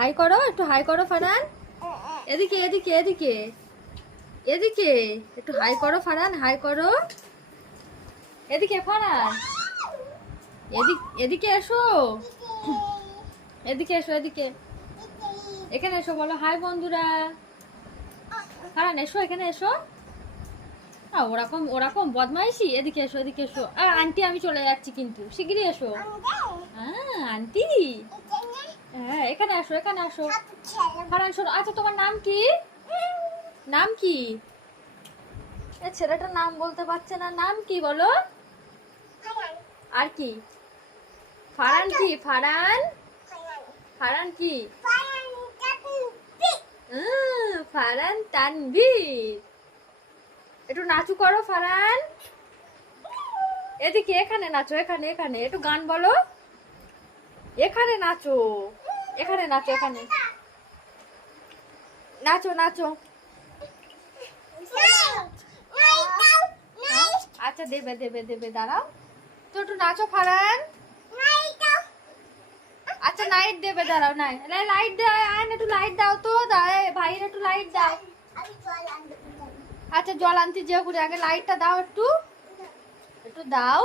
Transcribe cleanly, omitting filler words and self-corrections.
High করো, একটু high করো ফারহান। এদিকে এদিকে এদিকে এদিকে একটু হাই করো ফারহান, হাই করো। এদিকে ফারহান, এদিকে এসো, এদিকে এসো, এদিকে এখানে এসো, বলো হাই বন্ধুরা। ফারহান এসো, এখানে এসো। ওরকম ওরকম বদমাইশি। এদিকে এসো, এদিকে এসো। আন্টি আমি চলে যাচ্ছি কিন্তু, শিগগিরই এসো। আন্টি, হ্যাঁ এখানে আসো, এখানে আসো। ফারহান শোনো, আচ্ছা তোমার নাম কি? নাম কি? ছেলেটার নাম বলতে পারছে না, নাম কি বলো? আর কি? ফারহান কি? ফারহান, ফারহান কি? ফারহান তানভীর। একটু নাচু করো ফারহান। এদিকে এখানে নাচো, এখানে এখানে একটু গান বলো। এখানে নাচো, এখানে নাচো, এখানে নাচো নাচো। আচ্ছা দেবে দেবে দেবে, দাঁড়াও তো, একটু নাচো ফারহান। আচ্ছা নাইট দেবে, দাঁড়াও। নাই লাইট দাও, একটু লাইট দাও তো, ভাইয়ের একটু লাইট দাও। আচ্ছা জল আনতে যেও করে, আগে লাইটটা দাও, একটু একটু দাও।